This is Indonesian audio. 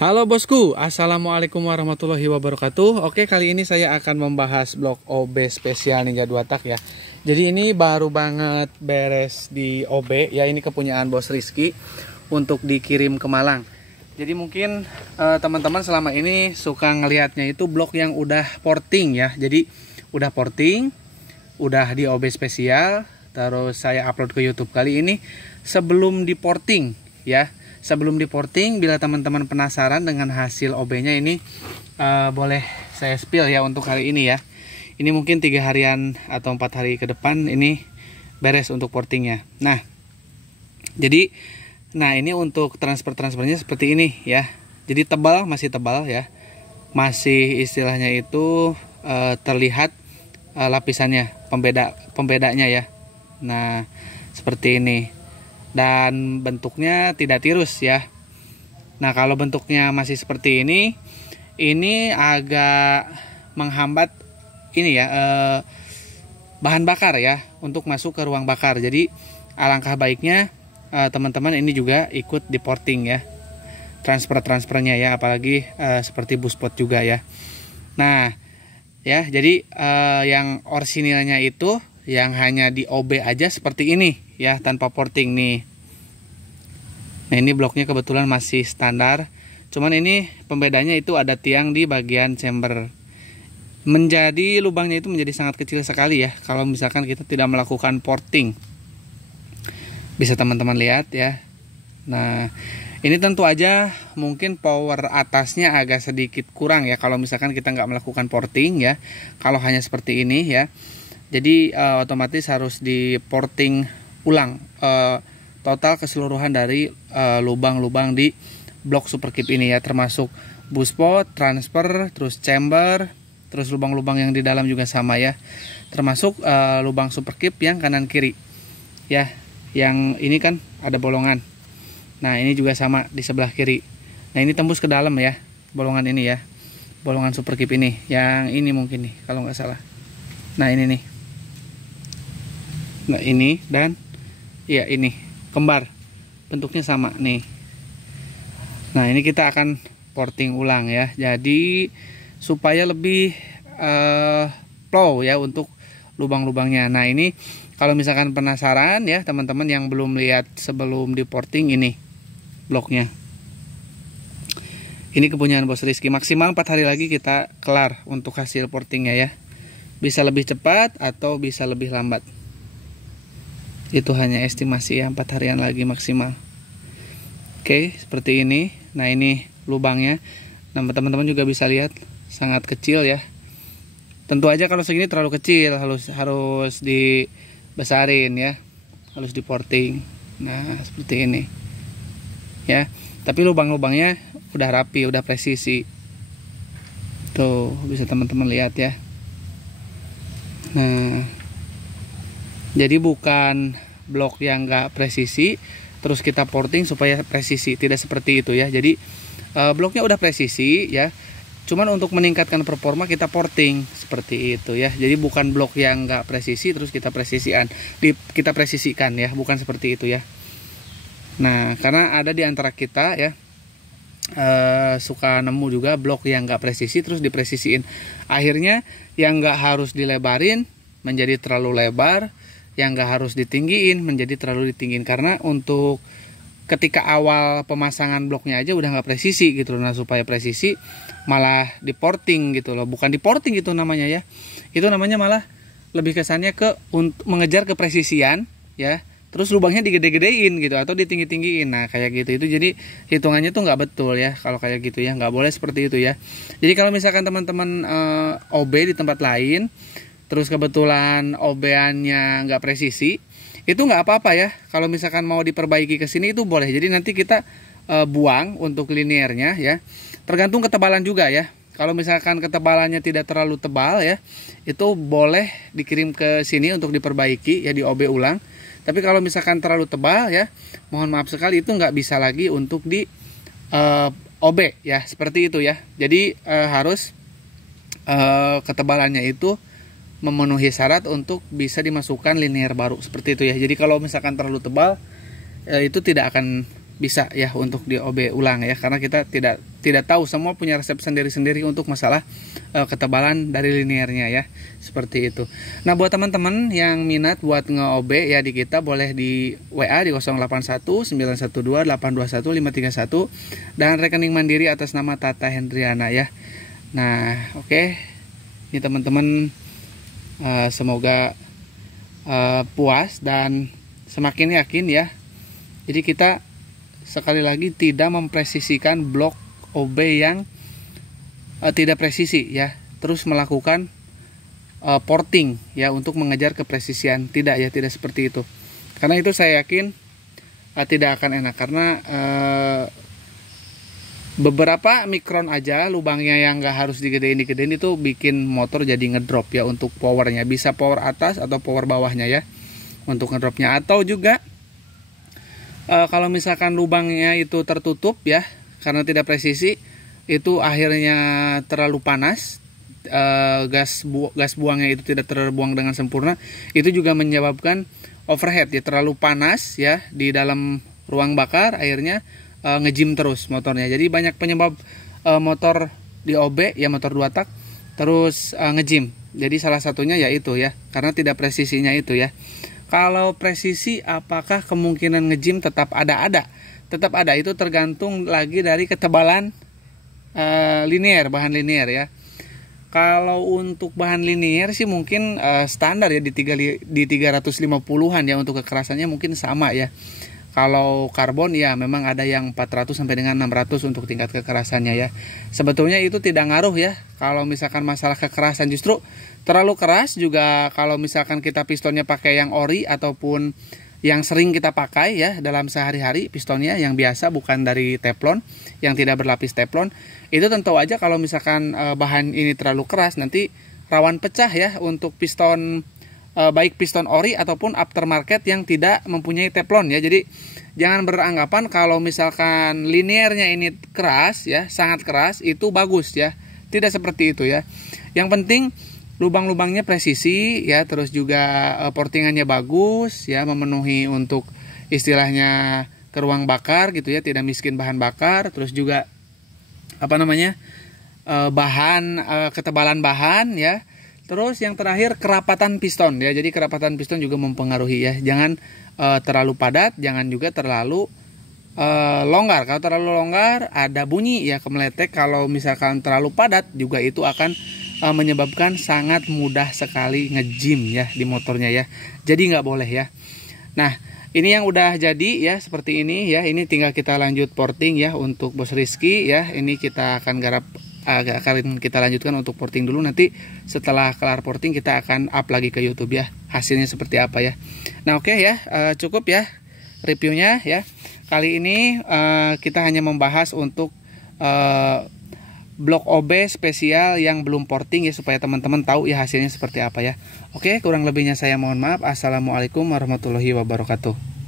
Halo bosku, assalamualaikum warahmatullahi wabarakatuh. Oke, kali ini saya akan membahas blok OB spesial Ninja 2 tak ya. Jadi ini baru banget beres di OB ya, ini kepunyaan Bos Rizky untuk dikirim ke Malang. Jadi mungkin teman-teman selama ini suka ngelihatnya itu blok yang udah porting ya. Jadi udah porting, udah di OB spesial, terus saya upload ke YouTube. Kali ini sebelum di porting ya. Sebelum di porting, bila teman-teman penasaran dengan hasil OB-nya ini, boleh saya spill ya untuk kali ini ya. Ini mungkin 3 harian atau 4 hari ke depan ini beres untuk portingnya. Nah, jadi, ini untuk transfernya seperti ini ya. Jadi tebal, masih tebal ya. Masih istilahnya itu terlihat lapisannya, pembedanya ya. Nah, seperti ini. Dan bentuknya tidak tirus ya. Nah, kalau bentuknya masih seperti ini agak menghambat ini ya, bahan bakar ya untuk masuk ke ruang bakar. Jadi alangkah baiknya teman-teman ini juga ikut di porting ya, transfernya ya, apalagi seperti buspot juga ya. Nah ya, jadi yang orisinilnya itu yang hanya di OB aja seperti ini ya, tanpa porting nih. Nah, ini bloknya kebetulan masih standar, cuman ini pembedanya itu ada tiang di bagian chamber. Menjadi lubangnya itu menjadi sangat kecil sekali ya kalau misalkan kita tidak melakukan porting. Bisa teman-teman lihat ya. Nah, ini tentu aja mungkin power atasnya agak sedikit kurang ya kalau misalkan kita nggak melakukan porting ya. Kalau hanya seperti ini ya, jadi otomatis harus di porting ulang total keseluruhan dari lubang-lubang di blok Superkeep ini ya, termasuk buspot, transfer, terus chamber, terus lubang-lubang yang di dalam juga sama ya, termasuk lubang Superkeep yang kanan kiri ya. Yang ini kan ada bolongan. Nah, ini juga sama di sebelah kiri. Nah, ini tembus ke dalam ya, bolongan ini ya, bolongan Superkeep ini. Yang ini mungkin nih kalau nggak salah. Nah, ini nih. Nah, ini dan ya ini kembar, bentuknya sama nih. Nah, ini kita akan porting ulang ya, jadi supaya lebih flow ya untuk lubang-lubangnya. Nah, ini kalau misalkan penasaran ya teman-teman yang belum lihat sebelum di porting, ini bloknya. Ini kepunyaan Bos Rizky, maksimal 4 hari lagi kita kelar untuk hasil portingnya ya. Bisa lebih cepat atau bisa lebih lambat, itu hanya estimasi ya, 4 harian lagi maksimal. Oke, seperti ini. Nah, ini lubangnya. Nah, teman-teman juga bisa lihat sangat kecil ya. Tentu aja kalau segini terlalu kecil, harus dibesarin ya, harus di porting. Nah, seperti ini ya. Tapi lubang-lubangnya udah rapi, udah presisi. Tuh, bisa teman-teman lihat ya. Nah, jadi bukan blok yang nggak presisi terus kita porting supaya presisi, tidak seperti itu ya. Jadi bloknya udah presisi ya, cuman untuk meningkatkan performa kita porting seperti itu ya. Jadi bukan blok yang nggak presisi terus kita presisikan ya, bukan seperti itu ya. Nah, karena ada di antara kita ya suka nemu juga blok yang nggak presisi terus dipresisiin, akhirnya yang nggak harus dilebarin menjadi terlalu lebar, yang nggak harus ditinggiin menjadi terlalu ditinggiin. Karena untuk ketika awal pemasangan bloknya aja udah nggak presisi gitu loh. Nah, supaya presisi malah di porting gitu loh, bukan di porting gitu namanya ya. Itu namanya malah lebih kesannya ke mengejar kepresisian ya, terus lubangnya digede-gedein gitu atau ditinggi-tinggiin. Nah, kayak gitu, itu jadi hitungannya tuh nggak betul ya kalau kayak gitu ya, nggak boleh seperti itu ya. Jadi kalau misalkan teman-teman OB di tempat lain terus kebetulan OB-annya nggak presisi, itu nggak apa-apa ya. Kalau misalkan mau diperbaiki ke sini itu boleh. Jadi nanti kita buang untuk liniernya ya. Tergantung ketebalan juga ya. Kalau misalkan ketebalannya tidak terlalu tebal ya, itu boleh dikirim ke sini untuk diperbaiki ya, di OB ulang. Tapi kalau misalkan terlalu tebal ya, mohon maaf sekali, itu nggak bisa lagi untuk di OB ya, seperti itu ya. Jadi harus ketebalannya itu memenuhi syarat untuk bisa dimasukkan linier baru seperti itu ya. Jadi kalau misalkan terlalu tebal itu tidak akan bisa ya untuk di OB ulang ya, karena kita tidak tahu, semua punya resep sendiri-sendiri untuk masalah ketebalan dari liniernya ya, seperti itu. Nah, buat teman-teman yang minat buat nge-OB ya di kita, boleh di WA di 081 912 821 531 dan rekening mandiri atas nama Tata Hendriana ya. Nah, oke. Ini teman-teman semoga puas dan semakin yakin ya. Jadi kita sekali lagi tidak mempresisikan blok OB yang tidak presisi ya, terus melakukan porting ya untuk mengejar kepresisian. Tidak ya, tidak seperti itu. Karena itu saya yakin tidak akan enak, karena beberapa mikron aja lubangnya yang nggak harus digedein itu bikin motor jadi ngedrop ya untuk powernya. Bisa power atas atau power bawahnya ya untuk ngedropnya. Atau juga kalau misalkan lubangnya itu tertutup ya karena tidak presisi, itu akhirnya terlalu panas, gas buangnya itu tidak terbuang dengan sempurna, itu juga menyebabkan overheat ya, terlalu panas ya di dalam ruang bakar, akhirnya ngejim terus motornya. Jadi banyak penyebab motor di OB ya, motor 2 tak terus ngejim. Jadi salah satunya yaitu ya karena tidak presisinya itu ya. Kalau presisi, apakah kemungkinan ngejim tetap ada? Tetap ada, itu tergantung lagi dari ketebalan linier, bahan linier ya. Kalau untuk bahan linier sih mungkin standar ya di 350-an ya, untuk kekerasannya mungkin sama ya. Kalau karbon ya memang ada yang 400 sampai dengan 600 untuk tingkat kekerasannya ya. Sebetulnya itu tidak ngaruh ya. Kalau misalkan masalah kekerasan, justru terlalu keras juga kalau misalkan kita pistonnya pakai yang ori ataupun yang sering kita pakai ya dalam sehari-hari, pistonnya yang biasa bukan dari teflon, yang tidak berlapis teflon, itu tentu aja kalau misalkan bahan ini terlalu keras nanti rawan pecah ya untuk piston, baik piston ori ataupun aftermarket yang tidak mempunyai teflon ya. Jadi jangan beranggapan kalau misalkan liniernya ini keras ya, sangat keras, itu bagus ya. Tidak seperti itu ya. Yang penting lubang-lubangnya presisi ya, terus juga portingannya bagus ya, memenuhi untuk istilahnya ke ruang bakar gitu ya, tidak miskin bahan bakar. Terus juga ketebalan bahan ya. Terus yang terakhir kerapatan piston ya. Jadi kerapatan piston juga mempengaruhi ya. Jangan terlalu padat, jangan juga terlalu longgar. Kalau terlalu longgar ada bunyi ya, kemeletek. Kalau misalkan terlalu padat juga itu akan menyebabkan sangat mudah sekali ngejim ya di motornya ya. Jadi nggak boleh ya. Nah, ini yang udah jadi ya seperti ini ya. Ini tinggal kita lanjut porting ya untuk Bos Rizky ya. Ini kita akan akan kita lanjutkan untuk porting dulu. Nanti setelah kelar porting kita akan up lagi ke YouTube ya, hasilnya seperti apa ya. Nah, oke ya, cukup ya reviewnya ya. Kali ini kita hanya membahas untuk blok OB spesial yang belum porting ya, supaya teman-teman tahu ya hasilnya seperti apa ya. Oke, kurang lebihnya saya mohon maaf. Assalamualaikum warahmatullahi wabarakatuh.